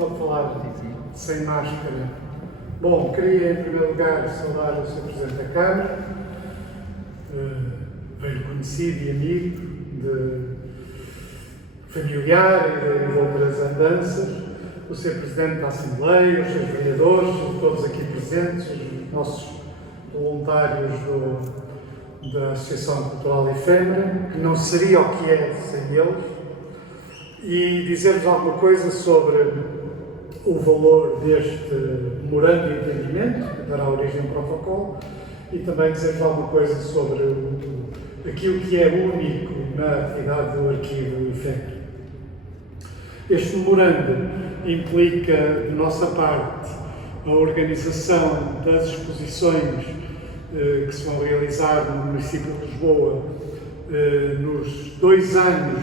pode falar sem máscara. Bom, queria em primeiro lugar saudar o Sr. Presidente da Câmara, velho conhecido e amigo, familiar e de outras andanças, o Sr. Presidente da Assembleia, os seus vereadores, todos aqui presentes, os nossos voluntários da Associação Cultural Efêmera, que não seria o que é sem eles, e dizer-vos alguma coisa sobre o valor deste memorando de entendimento, que dará origem ao protocolo, e também dizer-vos alguma coisa sobre aquilo que é único na atividade do Arquivo Efêmera. Este memorando implica, de nossa parte, a organização das exposições que se vão realizar no município de Lisboa nos 2 anos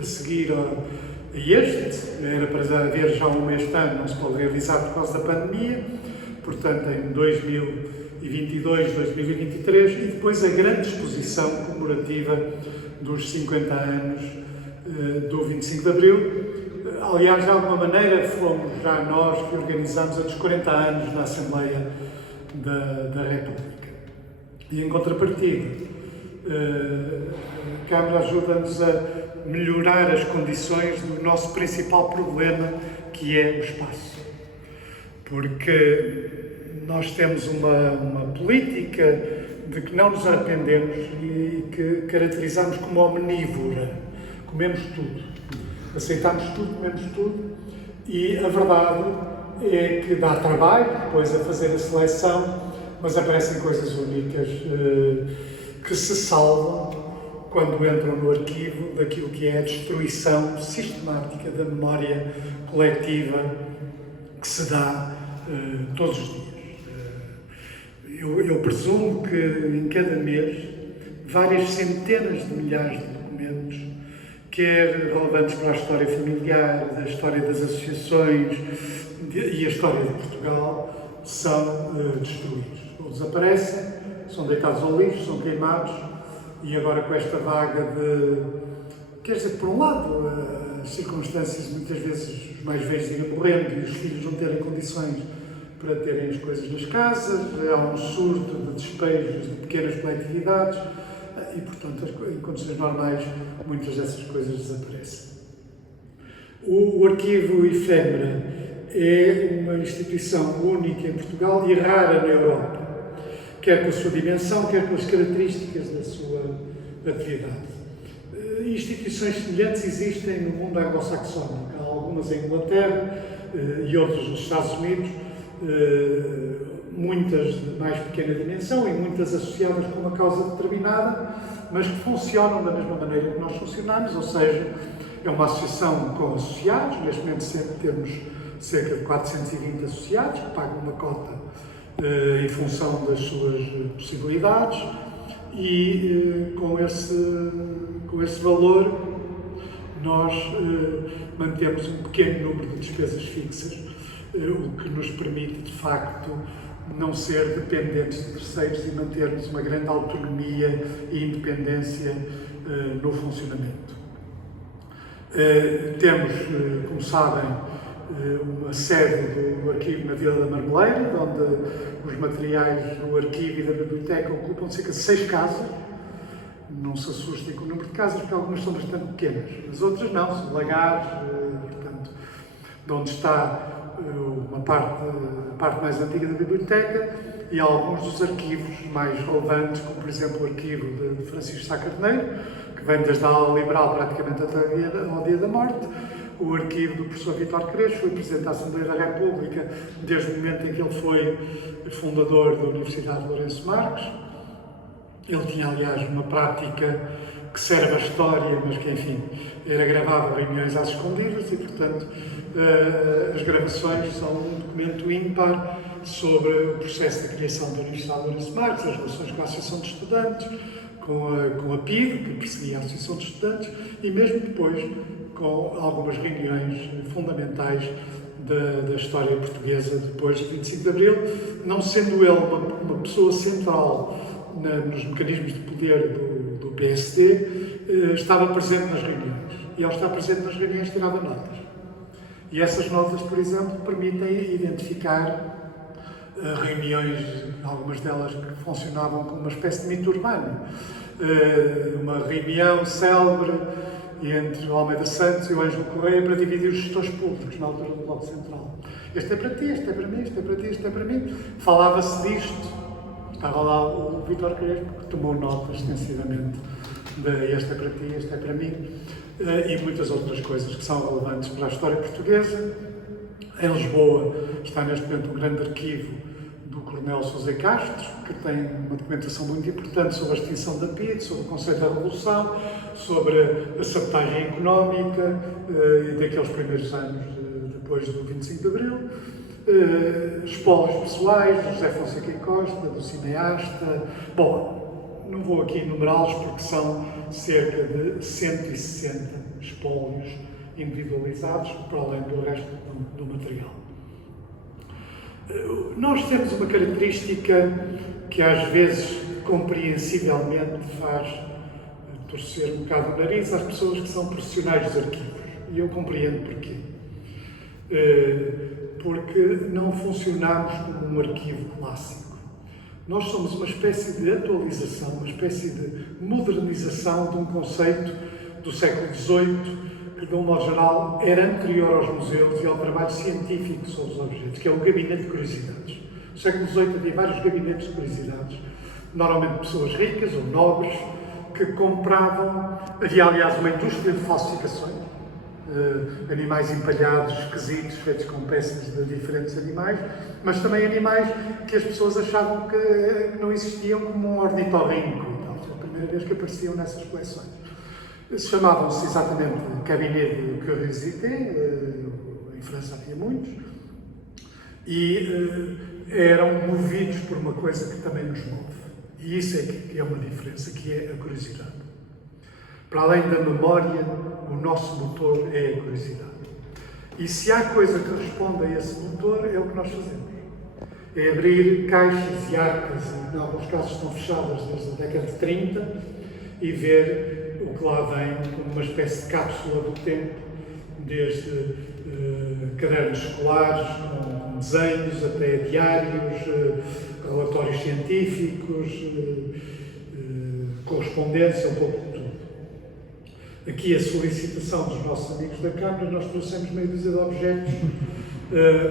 a seguir a este. Era para haver já este ano, não se pode realizar por causa da pandemia, portanto em 2022, 2023, e depois a grande exposição comemorativa dos 50 anos do 25 de Abril. Aliás, de alguma maneira, fomos já nós que organizamos a dos 40 anos na Assembleia da República. E, em contrapartida, a Câmara ajuda-nos a melhorar as condições do nosso principal problema, que é o espaço. Porque nós temos uma política de que não nos arrependemos e que caracterizamos como omnívora. Comemos tudo. Aceitamos tudo, comemos tudo, e a verdade é que dá trabalho depois a fazer a seleção, mas aparecem coisas únicas que se salvam quando entram no arquivo daquilo que é a destruição sistemática da memória coletiva que se dá todos os dias. Eu presumo que em cada mês várias centenas de milhares de documentos, quer relevantes para a história familiar, da história das associações e a história de Portugal, são destruídos. Ou desaparecem, são deitados ao lixo, são queimados, e agora com esta vaga de... Quer dizer, por um lado, as circunstâncias, muitas vezes os mais velhos irem morrendo e os filhos não terem condições para terem as coisas nas casas, há um surto de despejos de pequenas coletividades, e, portanto, em condições normais, muitas dessas coisas desaparecem. O Arquivo Efêmera é uma instituição única em Portugal e rara na Europa, quer pela sua dimensão, quer pelas características da sua atividade. Instituições semelhantes existem no mundo anglo-saxónico. Há algumas em Inglaterra e outras nos Estados Unidos, muitas de mais pequena dimensão e muitas associadas com uma causa determinada, mas que funcionam da mesma maneira que nós funcionamos, ou seja, é uma associação com associados. Neste momento sempre temos cerca de 420 associados que pagam uma cota em função das suas possibilidades, e com esse valor nós mantemos um pequeno número de despesas fixas, o que nos permite, de facto, não ser dependentes de terceiros e mantermos uma grande autonomia e independência no funcionamento. Temos, como sabem, uma sede do arquivo na Vila da Marmeleira, onde os materiais do arquivo e da biblioteca ocupam cerca de 6 casas. Não se assustem com o número de casas, porque algumas são bastante pequenas, as outras não, são lagares, portanto, de onde está a parte mais antiga da biblioteca, e alguns dos arquivos mais relevantes, como por exemplo o arquivo de Francisco Sá Carneiro, que vem desde a ala liberal praticamente até ao dia da morte, o arquivo do professor Vítor Crespo, foi Presidente da Assembleia da República desde o momento em que ele foi fundador da Universidade de Lourenço Marques. Ele tinha, aliás, uma prática que serve à história, mas que, enfim, era gravava reuniões às escondidas e, portanto, as gravações são um documento ímpar sobre o processo de criação da Universidade de Lourenço Marques, as relações com a Associação de Estudantes, com a PID, que perseguia a Associação de Estudantes, e mesmo depois com algumas reuniões fundamentais da história portuguesa depois de 25 de Abril, não sendo ele uma pessoa central nos mecanismos de poder do PSD, estava presente nas reuniões. E ao estar presente nas reuniões tirava notas. E essas notas, por exemplo, permitem identificar reuniões, algumas delas que funcionavam como uma espécie de mito urbano. Uma reunião célebre entre o Almeida Santos e o Ângelo Correia para dividir os gestores públicos na altura do Bloco Central. Este é para ti, este é para mim, este é para ti, este é para mim. Falava-se disto. Estava lá o Vítor Crespo, que tomou nota extensivamente de este é para ti, este é para mim, e muitas outras coisas que são relevantes para a história portuguesa. Em Lisboa está neste momento um grande arquivo do Coronel Sousa Castro, que tem uma documentação muito importante sobre a extinção da PIDE, sobre o conceito da Revolução, sobre a sabotagem económica e daqueles primeiros anos depois do 25 de Abril, espólios pessoais do José Fonseca e Costa, do cineasta. Bom, não vou aqui enumerá-los porque são cerca de 160 espólios individualizados, para além do resto do material. Nós temos uma característica que às vezes, compreensivelmente, faz torcer um bocado o nariz às pessoas que são profissionais dos arquivos. E eu compreendo porquê. Porque não funcionamos como um arquivo clássico. Nós somos uma espécie de atualização, uma espécie de modernização de um conceito do século XVIII, que, de um modo geral, era anterior aos museus e ao trabalho científico sobre os objetos, que é o gabinete de curiosidades. No século XVIII havia vários gabinetes de curiosidades, normalmente pessoas ricas ou nobres, que compravam, havia aliás uma indústria de falsificações, animais empalhados, esquisitos, feitos com peças de diferentes animais, mas também animais que as pessoas achavam que não existiam, como um ornitorrinco. Então, foi a primeira vez que apareciam nessas coleções. Chamavam-se exatamente Cabinet de Curiosité, em França havia muitos, e eram movidos por uma coisa que também nos move. E isso é que é uma diferença, que é a curiosidade. Para além da memória, o nosso motor é a curiosidade. E se há coisa que responde a esse motor, é o que nós fazemos. É abrir caixas e arcas, e em alguns casos estão fechadas desde a década de 30, e ver o que lá vem como uma espécie de cápsula do tempo, desde cadernos escolares, com desenhos, até diários, relatórios científicos, correspondência, um pouco de tudo. Aqui a solicitação dos nossos amigos da Câmara, nós trouxemos meia dúzia de objetos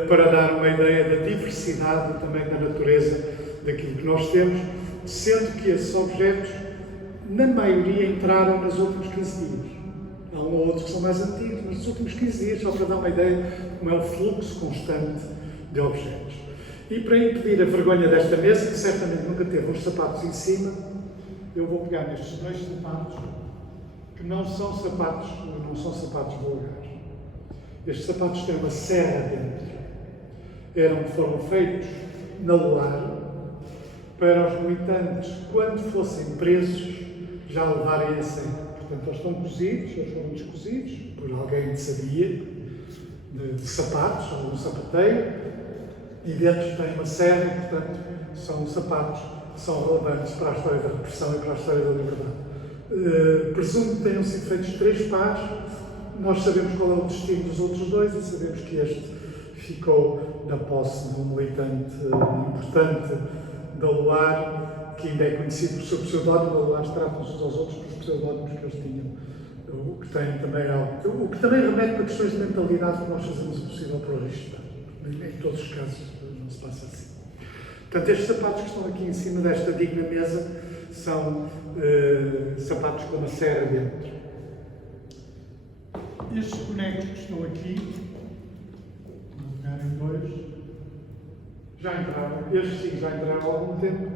para dar uma ideia da diversidade e também da natureza daquilo que nós temos, sendo que esses objetos, na maioria, entraram nos últimos 15 dias. Há um ou outro que são mais antigos, mas nos últimos 15 dias, só para dar uma ideia de como é o fluxo constante de objetos. E para impedir a vergonha desta mesa, que certamente nunca teve uns sapatos em cima, eu vou pegar nestes dois sapatos, que não são sapatos vulgares. Estes sapatos têm uma serra dentro. Foram feitos na Loire para os militantes, quando fossem presos, já levarem a sério. Portanto, eles estão cozidos, eles foram descozidos por alguém que sabia de sapatos, algum sapateiro, e dentro tem uma serra e, portanto, são sapatos que são relevantes para a história da repressão e para a história da liberdade. Presumo que tenham sido feitos 3 pares. Nós sabemos qual é o destino dos outros 2 e sabemos que este ficou na posse de um militante importante da Loire, que ainda é conhecido por seu pseudónimo. Da Loire tratam-se uns aos outros pelos pseudónimos que eles tinham, o que também remete para questões de mentalidade, que nós fazemos o possível para o registrar. Em todos os casos não se passa assim. Portanto, estes sapatos que estão aqui em cima desta digna mesa são sapatos com uma serra dentro. Estes bonecos que estão aqui, vou pegar em 2, já entraram. Estes sim já entraram há algum tempo.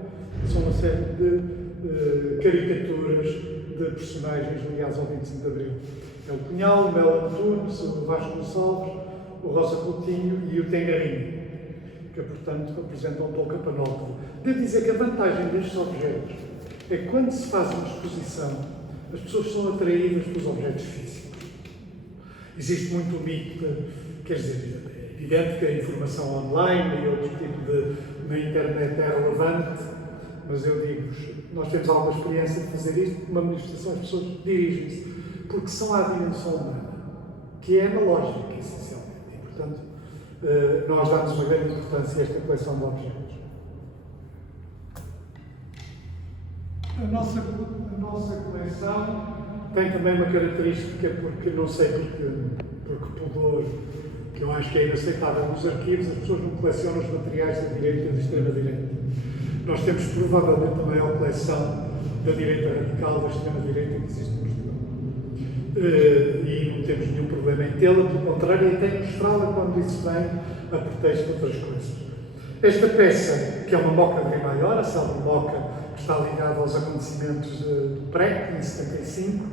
São uma série de caricaturas de personagens ligados ao 25 de Abril. É o Cunhal, o Melo Antunes, o Vasco Gonçalves, o Rosa Coutinho e o Tengarinho, que, portanto, representam um pouco a panóplia. Devo dizer que a vantagem destes objetos é que, quando se faz uma exposição, as pessoas são atraídas pelos objetos físicos. Existe muito o mito, quer dizer, é evidente que a informação online e outro tipo na internet é relevante, mas eu digo-vos, nós temos alguma experiência de fazer isto, uma manifestação, as pessoas dirigem-se, porque são à dimensão humana, que é analógica, essencialmente. portanto, nós damos uma grande importância a esta coleção de objetos. A nossa coleção tem também uma característica, porque não sei porque pudor, que eu acho que é inaceitável nos arquivos, as pessoas não colecionam os materiais da direita e da extrema-direita. Nós temos provavelmente a maior coleção da direita radical, da extrema-direita que existe no Portugal. E não temos nenhum problema em tê-la, pelo contrário, e tem mostrá-la quando isso vem a pretexto de outras coisas. Esta peça, que é uma moca de Rei Maior, a célebre moca que está ligada aos acontecimentos do PREC, em 75,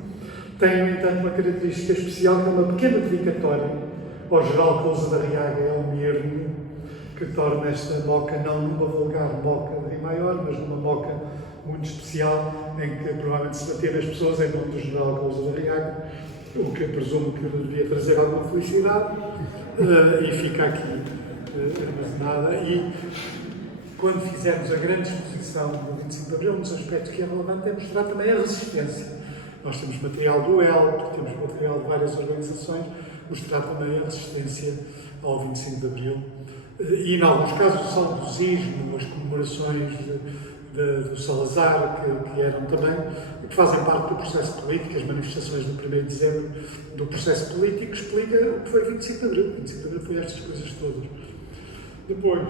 tem, no entanto, uma característica especial, que é uma pequena dedicatória ao General Couso da Riaga e ao Mierno, que torna esta moca não numa vulgar moca de Rei Maior, mas numa moca muito especial, em que provavelmente se bater as pessoas em nome do General Couso da Riaga, o que eu presumo que devia trazer alguma felicidade, e fica aqui armazenada. E quando fizermos a grande exposição do 25 de Abril, um dos aspectos que é relevante é mostrar também a resistência. Nós temos material do ELP, temos material de várias organizações, mostrar também a resistência ao 25 de Abril. E, em alguns casos, o saudosismo, as comemorações do Salazar, que eram também, que fazem parte do processo político, as manifestações do 1º de dezembro do processo político, explica o que foi 25 de Abril. 25 de Abril foi estas coisas todas. Depois,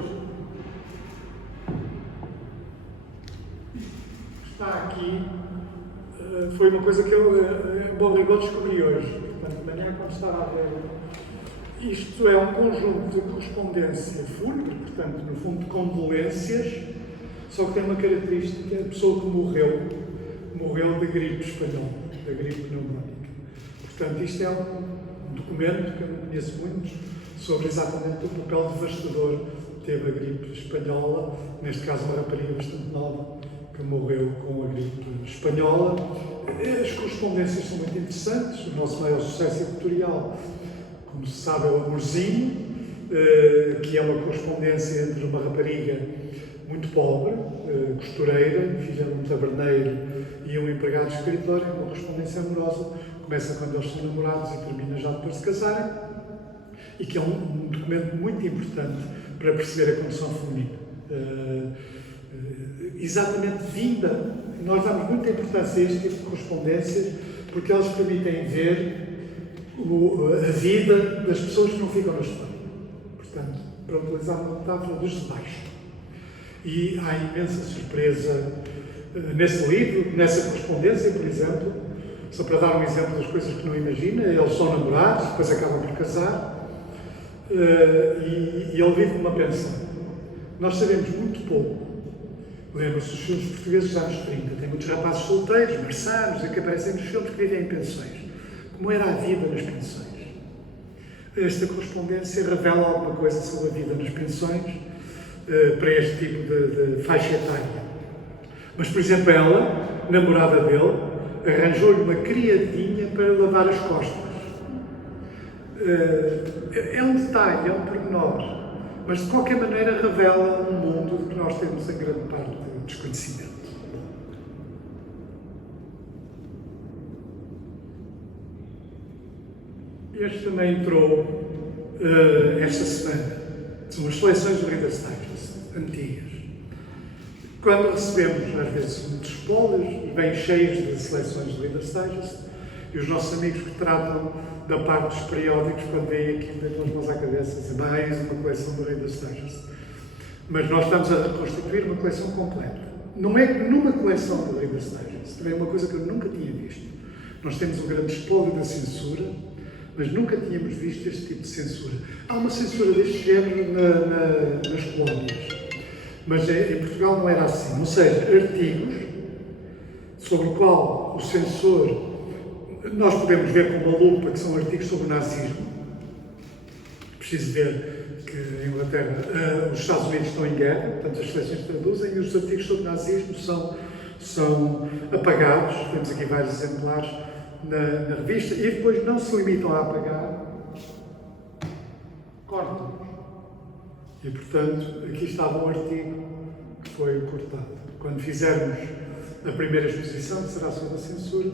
está aqui, foi uma coisa que eu, em bom rigor, descobri hoje. Portanto, de manhã, quando estava a ver, isto é um conjunto de correspondência fúnebre, portanto, no fundo, de condolências, só que tem uma característica: a pessoa que morreu de gripe espanhola, da gripe pneumónica. Portanto, isto é um documento que eu não conheço muito sobre exatamente o papel devastador que teve a gripe espanhola, neste caso uma rapariga bastante nova, que morreu com a gripe espanhola. As correspondências são muito interessantes. O nosso maior sucesso editorial, como se sabe, é o Amorzinho, que é uma correspondência entre uma rapariga muito pobre, costureira, filha de um taberneiro, e um empregado de escritório. Uma correspondência amorosa, começa quando eles são namorados e termina já depois de casarem, e que é um documento muito importante para perceber a condição feminina. Exatamente vinda, nós damos muita importância a este tipo de correspondências, porque elas permitem ver a vida das pessoas que não ficam na história. Portanto, para utilizar uma metáfora, dos de baixo. E há imensa surpresa nesse livro, nessa correspondência, por exemplo, só para dar um exemplo das coisas que não imagina. Eles são namorados, depois acabam por casar, e ele vive numa pensão. Nós sabemos muito pouco. Lembra-se dos filmes portugueses dos anos 30. Tem muitos rapazes solteiros, marçanos, que aparecem nos filmes, que vivem em pensões. Como era a vida nas pensões? Esta correspondência revela alguma coisa sobre a vida nas pensões para este tipo de faixa etária. Mas, por exemplo, ela, namorada dele, arranjou-lhe uma criadinha para lavar as costas. É um detalhe, é um pormenor, mas de qualquer maneira revela um mundo de que nós temos em grande parte de desconhecimento. Este também entrou esta semana. São as seleções do Reader's Digest, antigas. Quando recebemos, às vezes, muitos espólios, bem cheios de seleções do Reader's Digest, e os nossos amigos que tratam da parte dos periódicos, quando veem aquilo, deitam as mãos à cabeça e dizem: mais uma coleção do Reader's Digest. Mas nós estamos a reconstituir uma coleção completa. Não é que numa coleção do Reader's Digest, também é uma coisa que eu nunca tinha visto. Nós temos um grande espólio da censura, mas nunca tínhamos visto este tipo de censura. Há uma censura deste género nas colónias, mas em Portugal não era assim. Ou seja, artigos sobre o qual o censor, nós podemos ver com uma lupa que são artigos sobre o nazismo. Preciso ver que em Inglaterra, os Estados Unidos estão em guerra, portanto as seleções traduzem, e os artigos sobre o nazismo são apagados. Temos aqui vários exemplares na revista, e depois não se limitam a apagar, cortam. E, portanto, aqui estava um artigo que foi cortado. Quando fizermos a primeira exposição, que será sobre a censura,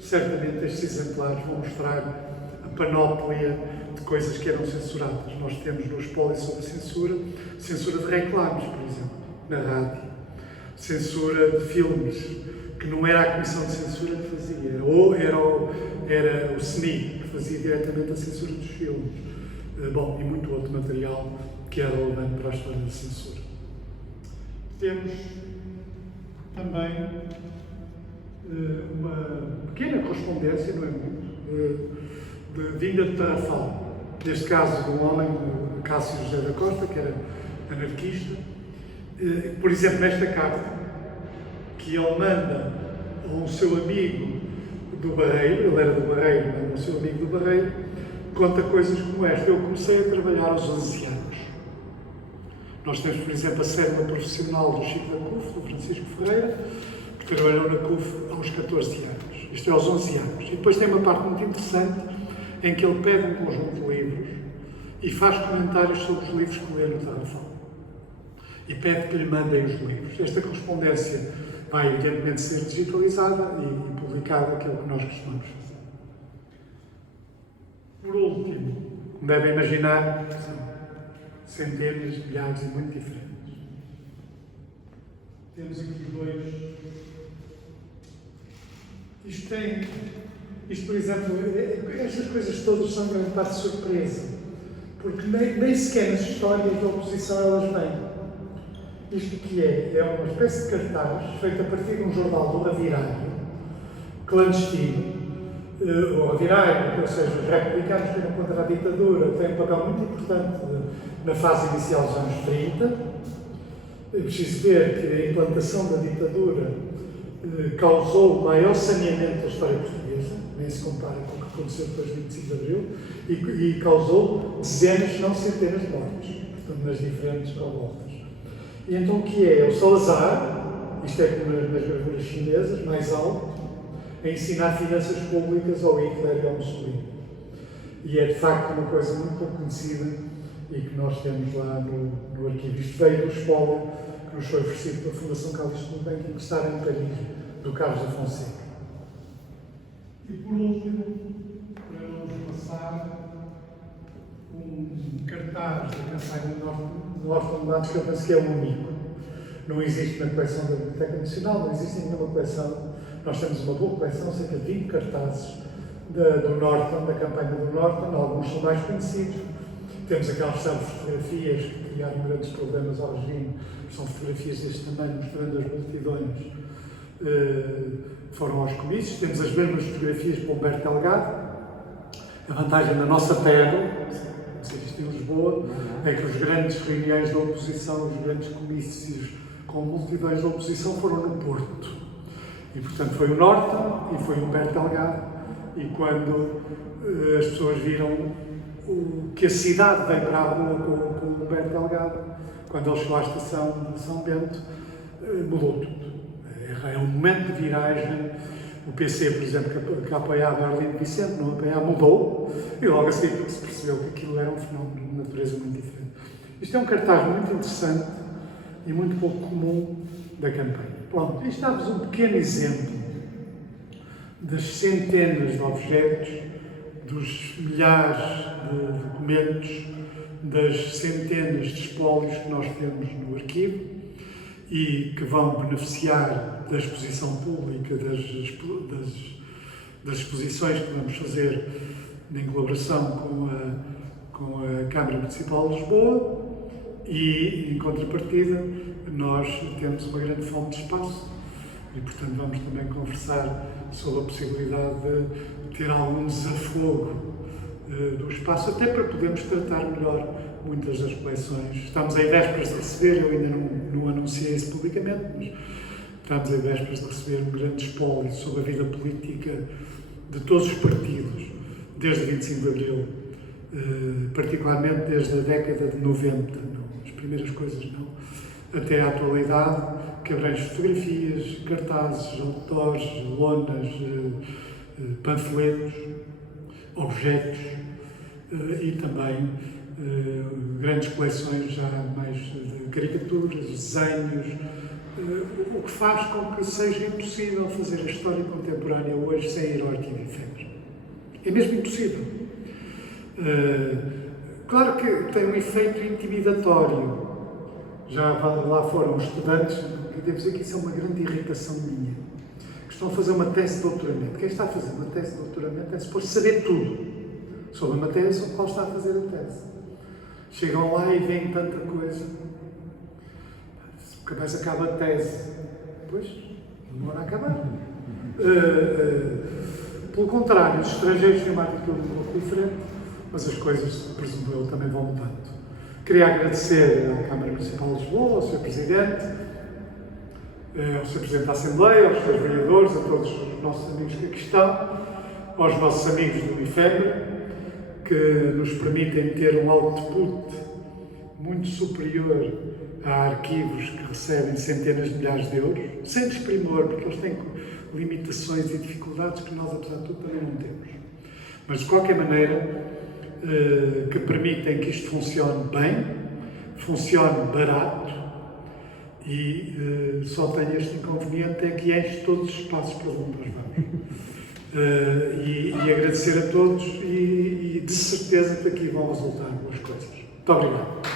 certamente estes exemplares vão mostrar a panóplia de coisas que eram censuradas. Nós temos no espólio sobre censura de reclames, por exemplo, na rádio, censura de filmes, que não era a Comissão de Censura que fazia, ou era o CNI, que fazia diretamente a censura dos filmes. Bom, e muito outro material que é relevante para a história da censura. Temos também uma pequena correspondência, não é muito, vinda de Tarrafal, neste caso de um homem, Cássio José da Costa, que era anarquista. Por exemplo, nesta carta, que ele manda a um seu amigo do Barreiro, ele era do Barreiro, manda a um seu amigo do Barreiro, conta coisas como esta: eu comecei a trabalhar aos 11 anos. Nós temos, por exemplo, a cédula profissional do Chico da CUF, do Francisco Ferreira, que trabalhou na CUF aos 14 anos. Isto é aos 11 anos. E depois tem uma parte muito interessante em que ele pede um conjunto de livros e faz comentários sobre os livros que lê no Tarrafal. E pede que lhe mandem os livros. Esta correspondência vai, evidentemente, ser digitalizada e publicada, que é o que nós costumamos fazer. Por último, como devem imaginar, são centenas, milhares e muito diferentes. Temos aqui dois. Isto, por exemplo, estas coisas todas são grande parte de surpresa, porque nem sequer nas histórias da oposição elas vêm. Isto que é uma espécie de cartaz feito a partir de um jornal do Avirário, clandestino. O Avirário, ou seja, os republicanos que eram contra a ditadura, têm um papel muito importante na fase inicial dos anos 30. É preciso ver que a implantação da ditadura causou o maior saneamento da história portuguesa, nem se compara com o que aconteceu depois de 25 de Abril, e causou dezenas, se não centenas de mortes, portanto, nas diferentes revoltas. E então o que é? O Salazar, isto é como nas gravuras chinesas, mais alto, a ensinar finanças públicas ao Hitler e ao Mussolini. E é de facto uma coisa muito pouco conhecida e que nós temos lá no arquivo. Isto veio do espólio que nos foi oferecido pela Fundação Carlos Gulbenkian, que está em Paris, do Carlos da Fonseca. E por último, para não nos passar, um cartaz da campanha do Norte de Matos, que eu penso que é o único. Não existe na coleção da Biblioteca Nacional, não existe em nenhuma coleção. Nós temos uma boa coleção, cerca de 20 cartazes do Norton, da campanha do Norton, alguns são mais conhecidos. Temos aquelas fotografias que criaram grandes problemas ao regime, são fotografias deste tamanho, mostrando as multidões que foram aos comícios. Temos as mesmas fotografias para Humberto Delgado. A vantagem da nossa terra, não sei se isto em Lisboa, é que os grandes reuniões da oposição, os grandes comícios com multidões da oposição foram no Porto. E, portanto, foi o Norton e foi o Humberto Delgado. E quando as pessoas viram que a cidade veio para a rua com o Humberto Delgado, quando ele chegou à estação de São Bento, mudou tudo. É um momento de viragem. O PC, por exemplo, que apoiava Arlindo Vicente, não apoiava, mudou. E logo assim se percebeu que aquilo era um fenómeno de natureza muito diferente. Isto é um cartaz muito interessante e muito pouco comum da campanha. Pronto, isto dá-vos um pequeno exemplo das centenas de objetos, dos milhares de documentos, das centenas de espólios que nós temos no arquivo e que vão beneficiar da exposição pública, das exposições que vamos fazer em colaboração com a Câmara Municipal de Lisboa. E, em contrapartida, nós temos uma grande fonte de espaço e, portanto, vamos também conversar sobre a possibilidade de ter algum desafogo do espaço, até para podermos tratar melhor muitas das coleções. Estamos em vésperas de receber, eu ainda não anunciei isso publicamente, mas estamos em vésperas de receber um grande espólio sobre a vida política de todos os partidos, desde 25 de Abril, particularmente desde a década de 90, não, as primeiras coisas não, até à atualidade, que abrange fotografias, cartazes, outdoors, lonas, panfletos, objetos e também grandes coleções já mais de caricaturas, desenhos, o que faz com que seja impossível fazer a história contemporânea hoje sem ir ao arquivo efêmero. É mesmo impossível. Claro que tem um efeito intimidatório. Já lá foram estudantes, e devo dizer que isso é uma grande irritação minha, que estão a fazer uma tese de doutoramento. Quem está a fazer uma tese de doutoramento é suposto saber tudo sobre a matéria sobre a qual está a fazer a tese. Chegam lá e veem tanta coisa. Nunca mais acaba a tese. Pois, demora a acabar. Pelo contrário, os estrangeiros têm uma atitude um pouco diferente, mas as coisas, presumo eu, também vão mudando. Queria agradecer à Câmara Municipal de Lisboa, ao Sr. Presidente, ao Sr. Presidente da Assembleia, aos Srs. Vereadores, a todos os nossos amigos que aqui estão, aos nossos amigos do IFEMER, que nos permitem ter um output muito superior a arquivos que recebem centenas de milhares de euros, sem desprimor, porque eles têm limitações e dificuldades que nós, apesar de tudo, também não temos. Mas, de qualquer maneira, que permitem que isto funcione bem, funcione barato e só tem este inconveniente, é que enche todos os espaços para onde nós vamos. E agradecer a todos e de certeza que aqui vão resultar boas coisas. Muito obrigado.